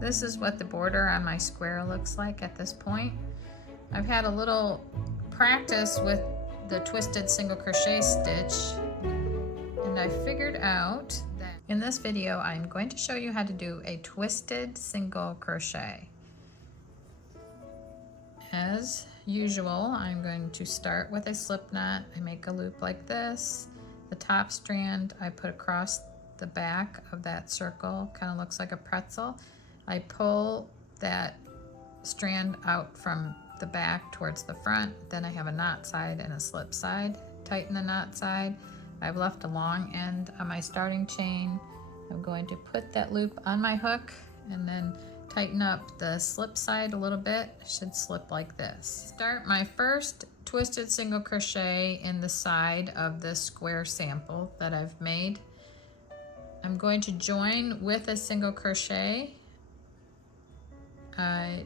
This is what the border on my square looks like at this point. I've had a little practice with the Twisted Single Crochet Stitch, and I figured out that in this video I'm going to show you how to do a Twisted Single Crochet. As usual, I'm going to start with a slip knot. I make a loop like this. The top strand I put across the back of that circle, kind of looks like a pretzel. I pull that strand out from the back towards the front. Then I have a knot side and a slip side. Tighten the knot side. I've left a long end on my starting chain. I'm going to put that loop on my hook and then tighten up the slip side a little bit. It should slip like this. Start my first twisted single crochet in the side of this square sample that I've made. I'm going to join with a single crochet.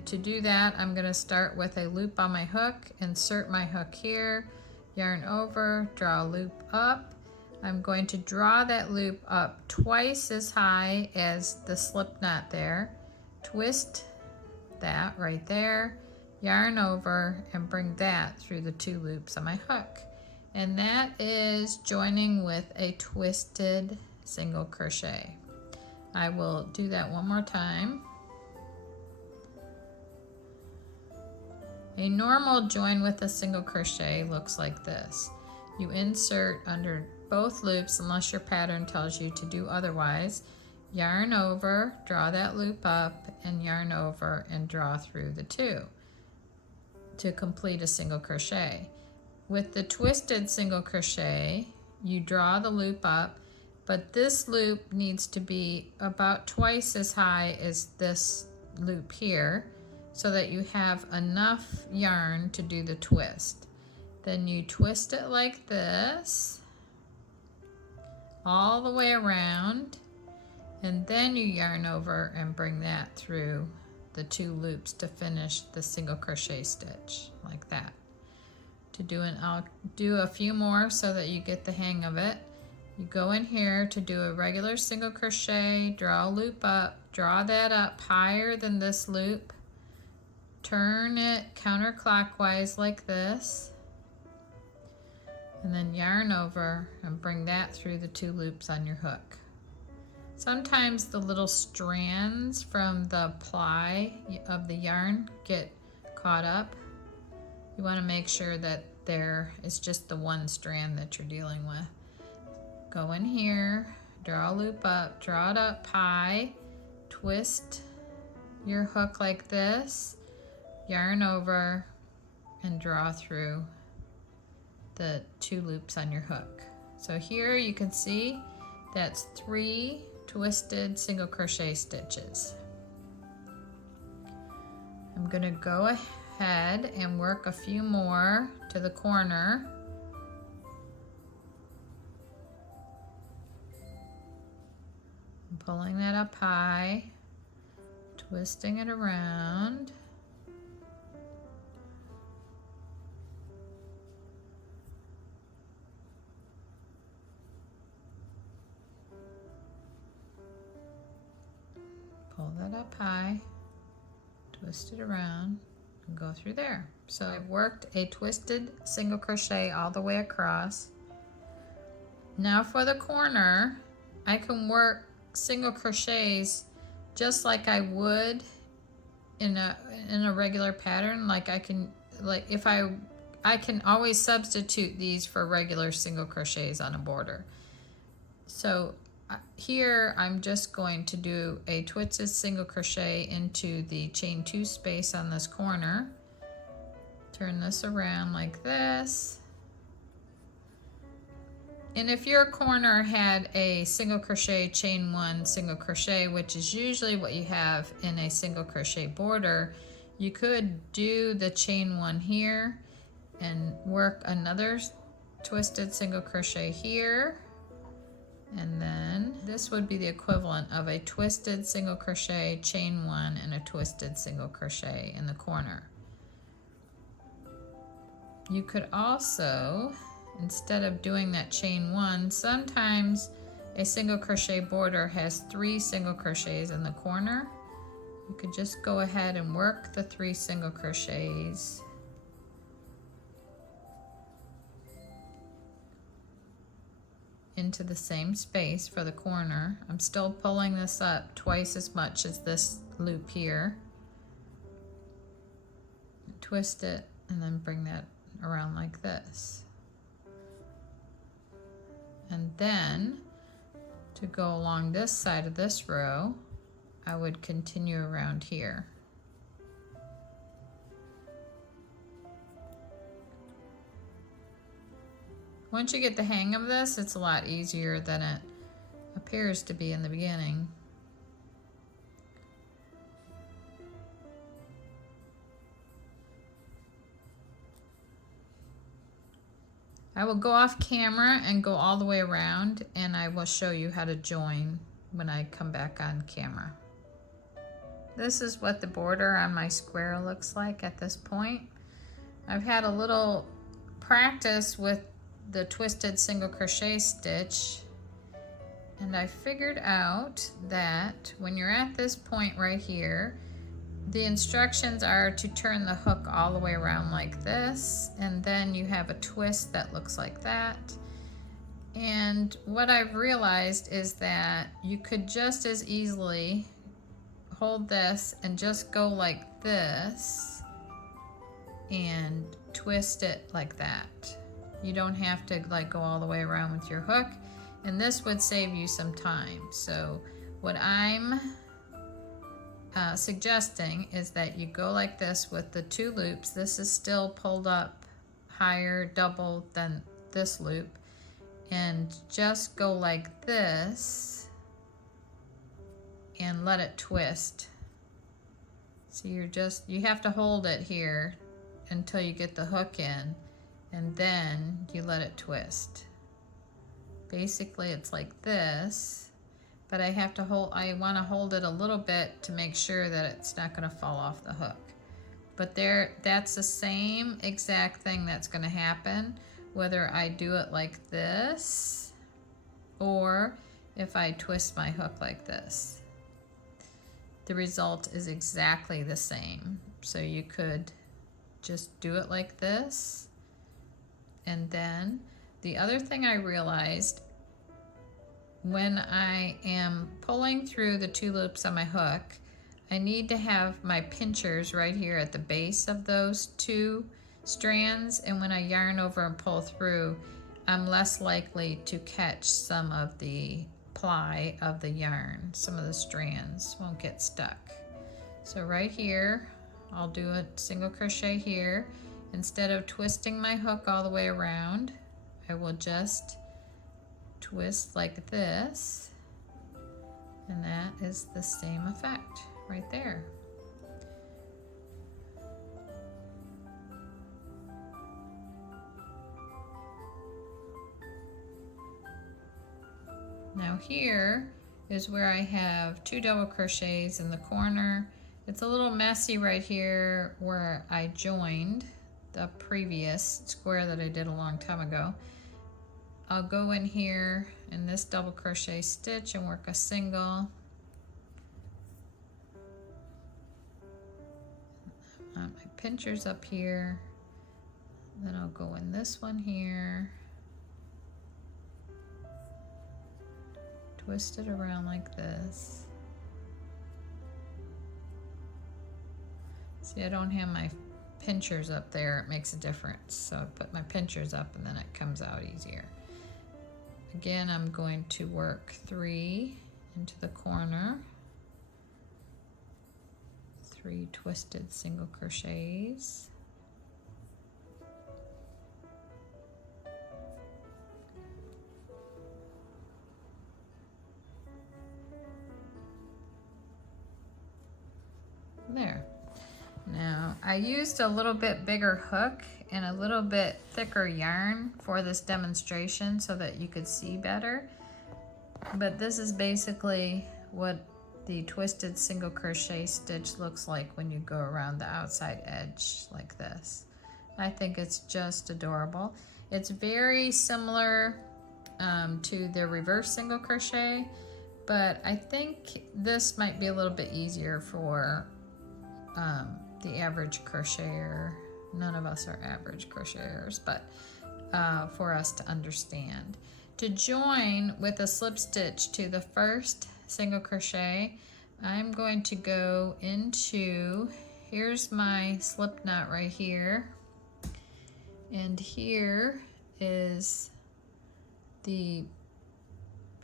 To do that, I'm going to start with a loop on my hook, insert my hook here, yarn over, draw a loop up. I'm going to draw that loop up twice as high as the slip knot there, twist that right there, yarn over, and bring that through the two loops on my hook. And that is joining with a twisted single crochet. I will do that one more time. A normal join with a single crochet looks like this. You insert under both loops unless your pattern tells you to do otherwise. Yarn over, draw that loop up, and yarn over and draw through the two to complete a single crochet. With the twisted single crochet, you draw the loop up, but this loop needs to be about twice as high as this loop here, so that you have enough yarn to do the twist. Then you twist it like this, all the way around, and then you yarn over and bring that through the two loops to finish the single crochet stitch, like that. I'll do a few more so that you get the hang of it. You go in here to do a regular single crochet, draw a loop up, draw that up higher than this loop, turn it counterclockwise like this, and then yarn over and bring that through the two loops on your hook. Sometimes the little strands from the ply of the yarn get caught up. You want to make sure that there is just the one strand that you're dealing with. Go in here, draw a loop up, draw it up high, twist your hook like this, yarn over, and draw through the two loops on your hook. So here you can see that's 3 twisted single crochet stitches. I'm going to go ahead and work a few more to the corner. I'm pulling that up high, twisting it around. Pull that up high, twist it around, and go through there. So I've worked a twisted single crochet all the way across. Now for the corner, I can work single crochets just like I would in a regular pattern. Like I can always substitute these for regular single crochets on a border. So here I'm just going to do a twisted single crochet into the chain 2 space on this corner. Turn this around like this. And if your corner had a single crochet, chain 1, single crochet, which is usually what you have in a single crochet border, you could do the chain 1 here and work another twisted single crochet here. And then this would be the equivalent of a twisted single crochet, chain 1, and a twisted single crochet in the corner. You could also, instead of doing that chain 1, sometimes a single crochet border has 3 single crochets in the corner. you could just go ahead and work the 3 single crochets into the same space for the corner. I'm still pulling this up twice as much as this loop here. Twist it and then bring that around like this. And then to go along this side of this row, I would continue around here. Once you get the hang of this, it's a lot easier than it appears to be in the beginning. I will go off camera and go all the way around, and I will show you how to join when I come back on camera. This is what the border on my square looks like at this point. I've had a little practice with the Twisted Single Crochet Stitch, and I figured out that when you're at this point right here, the instructions are to turn the hook all the way around like this, and then you have a twist that looks like that. And what I've realized is that you could just as easily hold this and just go like this and twist it like that. You don't have to like go all the way around with your hook, and this would save you some time. So what I'm suggesting is that you go like this with the 2 loops. This is still pulled up higher, double than this loop, and just go like this and let it twist. So you have to hold it here until you get the hook in, and then you let it twist. Basically it's like this, but I want to hold it a little bit to make sure that it's not going to fall off the hook. But that's the same exact thing that's going to happen whether I do it like this or if I twist my hook like this. The result is exactly the same. So you could just do it like this. And then the other thing I realized, when I am pulling through the 2 loops on my hook, I need to have my pinchers right here at the base of those 2 strands, and when I yarn over and pull through, I'm less likely to catch some of the ply of the yarn. Some of the strands won't get stuck. So right here, I'll do a single crochet here. Instead of twisting my hook all the way around, I will just twist like this, and that is the same effect right there. Now here is where I have 2 double crochets in the corner. It's a little messy right here where I joined the previous square that I did a long time ago. I'll go in here in this double crochet stitch and work a single. I want my pinchers up here. Then I'll go in this one here. Twist it around like this. See, I don't have my pinchers up there. It makes a difference. So I put my pinchers up and then it comes out easier. Again, I'm going to work 3 into the corner. 3 twisted single crochets. There. Now, I used a little bit bigger hook and a little bit thicker yarn for this demonstration so that you could see better. But this is basically what the twisted single crochet stitch looks like when you go around the outside edge like this. I think it's just adorable. It's very similar to the reverse single crochet, but I think this might be a little bit easier for the average crocheter. None of us are average crocheters, but for us to understand. To join with a slip stitch to the first single crochet, I'm going to go into, here's my slip knot right here, and here is the,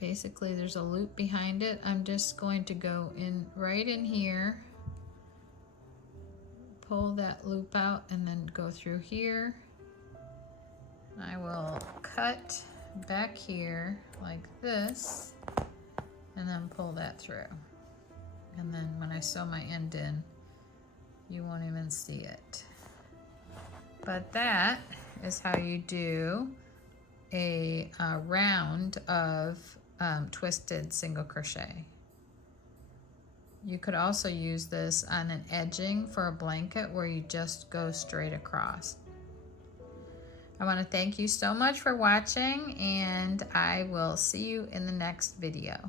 basically there's a loop behind it. I'm just going to go in right in here, pull that loop out, and then go through here. I will cut back here like this and then pull that through. And then when I sew my end in, you won't even see it. But that is how you do a round of twisted single crochet. You could also use this on an edging for a blanket where you just go straight across. I want to thank you so much for watching, and I will see you in the next video.